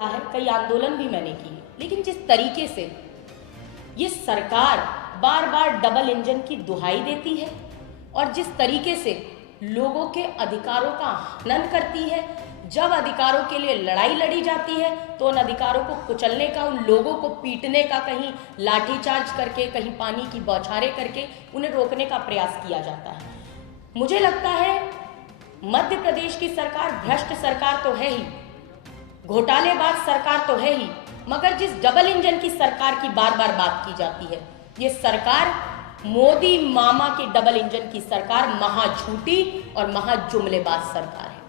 है, कई आंदोलन भी मैंने किए, लेकिन जिस तरीके से ये सरकार बार बार डबल इंजन की दुहाई देती है और जिस तरीके से लोगों के अधिकारों का हनन करती है, जब अधिकारों के लिए लड़ाई लड़ी जाती है तो उन अधिकारों को कुचलने का, उन लोगों को पीटने का, कहीं लाठीचार्ज करके, कहीं पानी की बौछारें करके उन्हें रोकने का प्रयास किया जाता है। मुझे लगता है मध्य प्रदेश की सरकार भ्रष्ट सरकार तो है ही, घोटालेबाज सरकार तो है ही, मगर जिस डबल इंजन की सरकार की बार बार बात की जाती है, ये सरकार मोदी मामा के डबल इंजन की सरकार महाझूठी और महाजुमलेबाज सरकार है।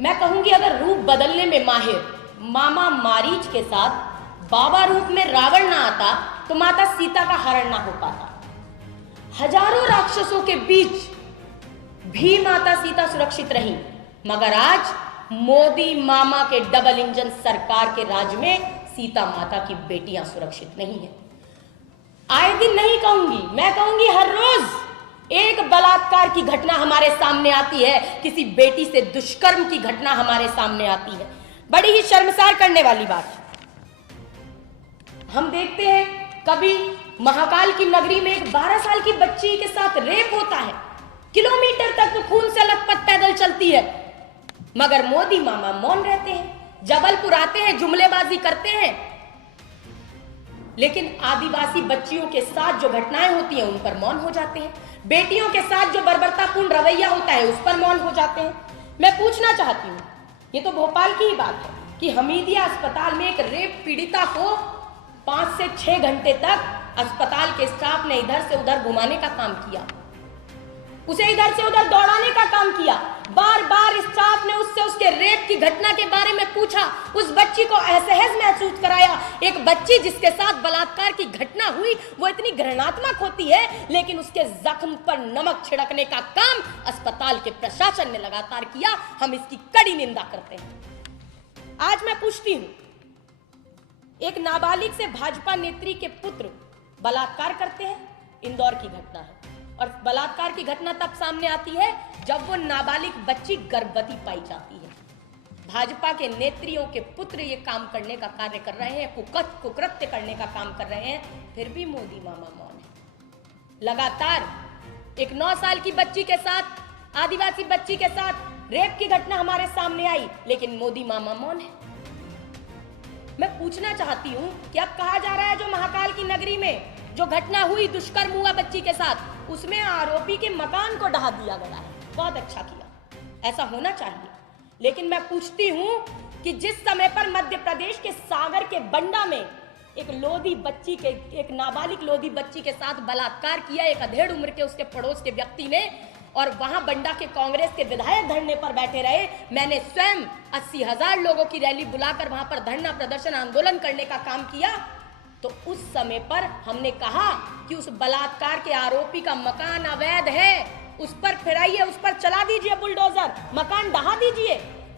मैं कहूंगी अगर रूप बदलने में माहिर मामा मारीच के साथ बाबा रूप में रावण ना आता तो माता सीता का हरण ना हो पाता। हजारों राक्षसों के बीच भी माता सीता सुरक्षित रही, मगर आज मोदी मामा के डबल इंजन सरकार के राज में सीता माता की बेटियां सुरक्षित नहीं है। आए दिन नहीं कहूंगी, मैं कहूंगी हर रोज एक बलात्कार की घटना हमारे सामने आती है, किसी बेटी से दुष्कर्म की घटना हमारे सामने आती है। बड़ी ही शर्मसार करने वाली बात। हम देखते हैं कभी महाकाल की नगरी में एक 12 साल की बच्ची के साथ रेप होता है, किलोमीटर तक वो खून से लथपथ पैदल चलती है, मगर मोदी मामा मौन रहते हैं। जबलपुर आते हैं, जुमलेबाजी करते हैं, लेकिन आदिवासी बच्चियों के साथ जो घटनाएं होती हैं उन पर मौन हो जाते हैं। बेटियों के साथ जो बर्बरतापूर्ण रवैया होता है उस पर मौन हो जाते हैं। मैं पूछना चाहती हूं, ये तो भोपाल की ही बात है कि हमीदिया अस्पताल में एक रेप पीड़िता को 5 से 6 घंटे तक अस्पताल के स्टाफ ने इधर से उधर घुमाने का काम किया, उसे इधर से उधर दौड़ाने का काम किया। बार बार स्टाफ ने उससे उसके रेप की घटना के बारे में पूछा, उस बच्ची को असहज महसूस कराया। एक बच्ची जिसके साथ बलात्कार की घटना हुई वो इतनी घृणात्मक होती है, लेकिन उसके जख्म पर नमक छिड़कने का काम अस्पताल के प्रशासन ने लगातार किया। हम इसकी कड़ी निंदा करते हैं। आज मैं पूछती हूं, एक नाबालिग से भाजपा नेत्री के पुत्र बलात्कार करते हैं, इंदौर की घटना है, और बलात्कार की घटना तब सामने आती है जब वो नाबालिग बच्ची गर्भवती पाई जाती है। भाजपा के नेत्रियों के पुत्र ये काम करने का कार्य कर रहे हैं, कुकृत्य करने का काम कर रहे हैं, फिर भी मोदी मामा मौन है। लगातार एक 9 साल की बच्ची के साथ, आदिवासी बच्ची के साथ रेप की घटना हमारे सामने आई, लेकिन मोदी मामा मौन है। मैं पूछना चाहती हूं कि अब कहा जा रहा है जो महाकाल की नगरी में जो घटना हुई, दुष्कर्म हुआ बच्ची के साथ, उसमें आरोपी के मकान को ढहा दिया गया है। बहुत अच्छा किया, ऐसा होना चाहिए। लेकिन मैं पूछती हूं कि जिस समय पर मध्य प्रदेश के सागर के बंडा में एक लोधी बच्ची के, एक नाबालिग लोधी बच्ची के साथ बलात्कार किया एक अधेड़ उम्र के उसके पड़ोस के व्यक्ति ने, और वहां बंडा के कांग्रेस के विधायक धरने पर बैठे रहे, मैंने स्वयं 80,000 लोगों की रैली बुलाकर वहां पर धरना प्रदर्शन आंदोलन करने का काम किया, तो उस समय पर हमने कहा कि उस बलात्कार के आरोपी का मकान अवैध है, उस पर फिराइए, उस पर चला दीजिए बुलडोजर, मकान ढहा दीजिए।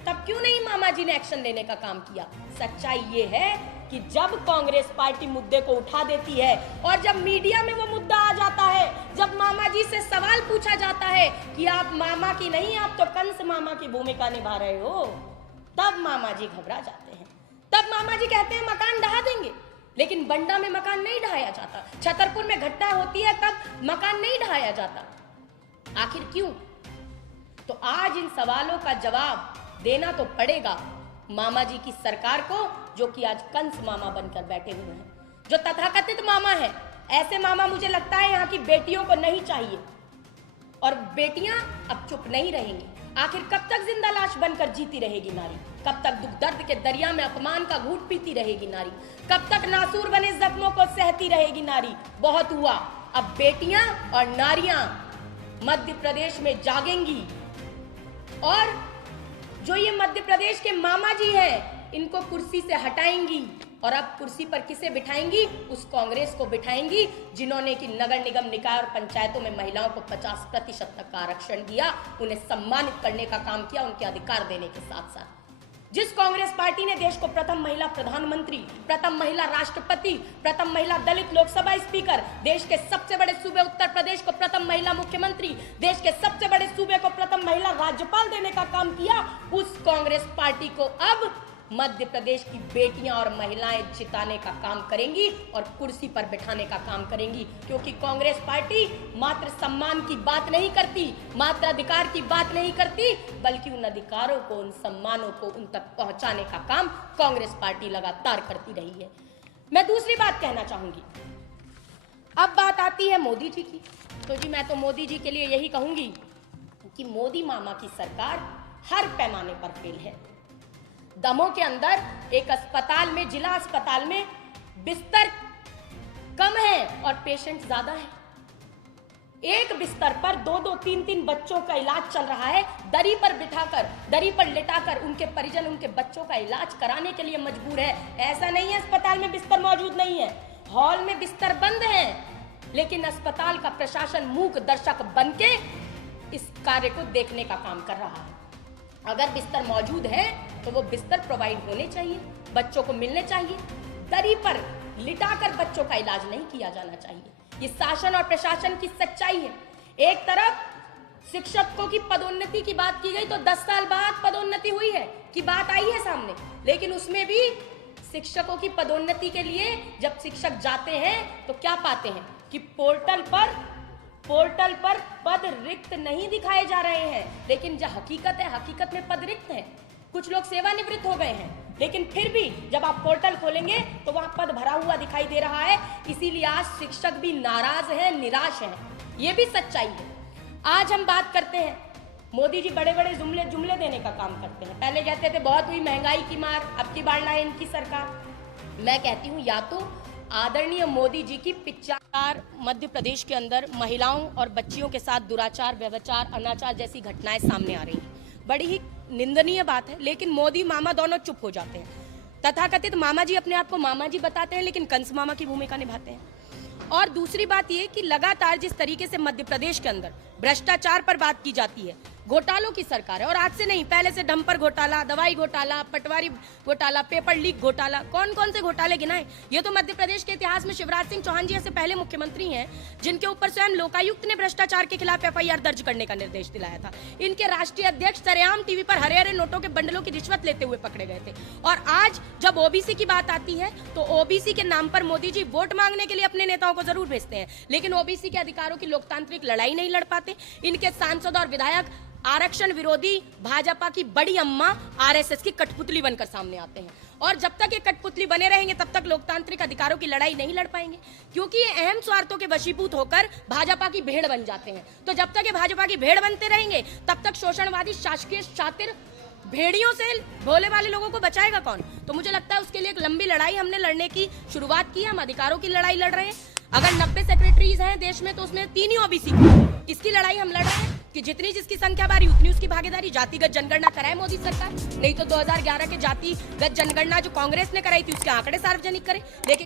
तब क्यों नहीं मामा जी ने एक्शन लेने का काम किया? सच्चाई ये है कि जब कांग्रेस पार्टी मुद्दे को उठा देती है और जब मीडिया में वो मुद्दा आ जाता है, जब मामा जी से सवाल पूछा जाता है कि आप मामा की नहीं, आप तो कंस मामा की भूमिका निभा रहे हो, तब मामा जी घबरा जाते हैं। तब मामा जी कहते हैं मकान ढहा देंगे, लेकिन बंडा में मकान नहीं ढहाया जाता, छतरपुर में घटना होती है तब मकान नहीं ढहाया जाता। आखिर क्यों? तो आज इन सवालों का जवाब देना तो पड़ेगा मामा जी की सरकार को, जो कि आज कंस मामा बनकर बैठे हुए हैं, जो तथाकथित मामा है। ऐसे मामा मुझे लगता है यहाँ की बेटियों को नहीं चाहिए, और बेटियां अब चुप नहीं रहेंगी। आखिर कब तक जिंदा लाश बनकर जीती रहेगी नारी? कब तक दुख दर्द के दरिया में अपमान का घूंट पीती रहेगी नारी? कब तक नासूर बने जख्मों को सहती रहेगी नारी? बहुत हुआ, अब बेटियां और नारियां मध्य प्रदेश में जागेंगी, और जो ये मध्य प्रदेश के मामा जी हैं इनको कुर्सी से हटाएंगी, और अब कुर्सी पर किसे बिठाएंगी? उस कांग्रेस को बिठाएंगी जिन्होंने कि नगर निगम, निकाय और पंचायतों में महिलाओं को 50% तक का आरक्षण दिया, उन्हें सम्मानित करने का काम किया, उनके अधिकार देने के साथ साथ। जिस कांग्रेस पार्टी ने देश को प्रथम महिला प्रधानमंत्री, प्रथम महिला राष्ट्रपति, प्रथम महिला दलित लोकसभा स्पीकर, देश के सबसे बड़े सूबे उत्तर प्रदेश को प्रथम महिला मुख्यमंत्री, देश के सबसे बड़े सूबे को प्रथम महिला राज्यपाल देने का काम किया, उस कांग्रेस पार्टी को अब मध्य प्रदेश की बेटियां और महिलाएं जिताने का काम करेंगी और कुर्सी पर बिठाने का काम करेंगी, क्योंकि कांग्रेस पार्टी मात्र सम्मान की बात नहीं करती, मात्र अधिकार की बात नहीं करती, बल्कि उन अधिकारों को, उन सम्मानों को उन तक पहुंचाने का काम कांग्रेस पार्टी लगातार करती रही है। मैं दूसरी बात कहना चाहूंगी। अब बात आती है मोदी जी की, तो जी मैं तो मोदी जी के लिए यही कहूंगी कि मोदी मामा की सरकार हर पैमाने पर फेल है। दमोह के अंदर एक अस्पताल में, जिला अस्पताल में बिस्तर कम है और पेशेंट ज्यादा है। एक बिस्तर पर 2-2, 3-3 बच्चों का इलाज चल रहा है। दरी पर बिठाकर, दरी पर लिटाकर उनके परिजन उनके बच्चों का इलाज कराने के लिए मजबूर है। ऐसा नहीं है अस्पताल में बिस्तर मौजूद नहीं है, हॉल में बिस्तर बंद है, लेकिन अस्पताल का प्रशासन मूक दर्शक बनके इस कार्य को देखने का काम कर रहा है। अगर बिस्तर मौजूद है तो वो बिस्तर प्रोवाइड होने चाहिए, बच्चों को मिलने चाहिए। दरी पर लिटाकर बच्चों का इलाज नहीं किया जाना चाहिए। ये शासन और प्रशासन की सच्चाई है। एक तरफ शिक्षकों की पदोन्नति की बात की गई तो 10 साल बाद पदोन्नति हुई है की बात आई है सामने, लेकिन उसमें भी शिक्षकों की पदोन्नति के लिए जब शिक्षक जाते हैं तो क्या पाते हैं कि पोर्टल पर पद रिक्त नहीं दिखाए जा रहे हैं, लेकिन जो हकीकत है, हकीकत में पद रिक्त है। कुछ लोग सेवानिवृत्त हो गए हैं, लेकिन फिर भी जब आप पोर्टल खोलेंगे तो वहां पद भरा हुआ दिखाई दे रहा है। इसीलिए आज शिक्षक भी नाराज हैं, निराश हैं। ये भी सच्चाई है। आज हम बात करते हैं, मोदी जी बड़े बड़े जुमले देने का काम करते हैं। पहले कहते थे बहुत हुई महंगाई की मार, अब की बार लाए इनकी सरकार। मैं कहती हूँ या तो आदरणीय मोदी जी की 75 मध्य प्रदेश के अंदर महिलाओं और बच्चियों के साथ दुराचार, व्यभिचार, अनाचार जैसी घटनाएं सामने आ रही हैं। बड़ी ही निंदनीय बात है, लेकिन मोदी मामा दोनों चुप हो जाते हैं। तथाकथित मामा जी अपने आप को मामा जी बताते हैं, लेकिन कंस मामा की भूमिका निभाते हैं। और दूसरी बात यह कि लगातार जिस तरीके से मध्य प्रदेश के अंदर भ्रष्टाचार पर बात की जाती है, घोटालों की सरकार है। और आज से नहीं, पहले से डंपर घोटाला, दवाई घोटाला, पटवारी घोटाला, पेपर लीक घोटाला, कौन कौन से घोटाले गिनाए। ये तो मध्य प्रदेश के इतिहास में शिवराज सिंह चौहान जी ऐसे पहले मुख्यमंत्री हैं जिनके ऊपर स्वयं लोकायुक्त ने भ्रष्टाचार के खिलाफ FIR दर्ज करने का निर्देश दिलाया था। इनके राष्ट्रीय अध्यक्ष सरेआम टीवी पर हरे हरे नोटों के बंडलों की रिश्वत लेते हुए पकड़े गए थे। और आज जब OBC की बात आती है तो OBC के नाम पर मोदी जी वोट मांगने के लिए अपने नेताओं को जरूर भेजते हैं, लेकिन OBC के अधिकारों की लोकतांत्रिक लड़ाई नहीं लड़ पाते। इनके सांसद और विधायक आरक्षण विरोधी भाजपा की बड़ी अम्मा RSS की कठपुतली बनकर सामने आते हैं। और जब तक ये कठपुतली बने रहेंगे तब तक लोकतांत्रिक अधिकारों की लड़ाई नहीं लड़ पाएंगे, क्योंकि ये अहम स्वार्थों के वशीभूत होकर भाजपा की भेड़ बन जाते हैं। तो जब तक ये भाजपा की भेड़ बनते रहेंगे तब तक शोषणवादी शासकीय शातिर भेड़ियों से भोले वाले लोगों को बचाएगा कौन। तो मुझे लगता है उसके लिए एक लंबी लड़ाई हमने लड़ने की शुरुआत की है। हम अधिकारों की लड़ाई लड़ रहे हैं। अगर 90 सेक्रेटरीज हैं देश में तो उसमें 3 ही OBC की। इसकी लड़ाई हम लड़ रहे हैं कि जितनी जिसकी संख्या बारी उतनी उसकी भागीदारी। जातिगत जनगणना कराए मोदी सरकार, नहीं तो 2011 के जातिगत जनगणना जो कांग्रेस ने कराई थी उसके आंकड़े सार्वजनिक करें। लेकिन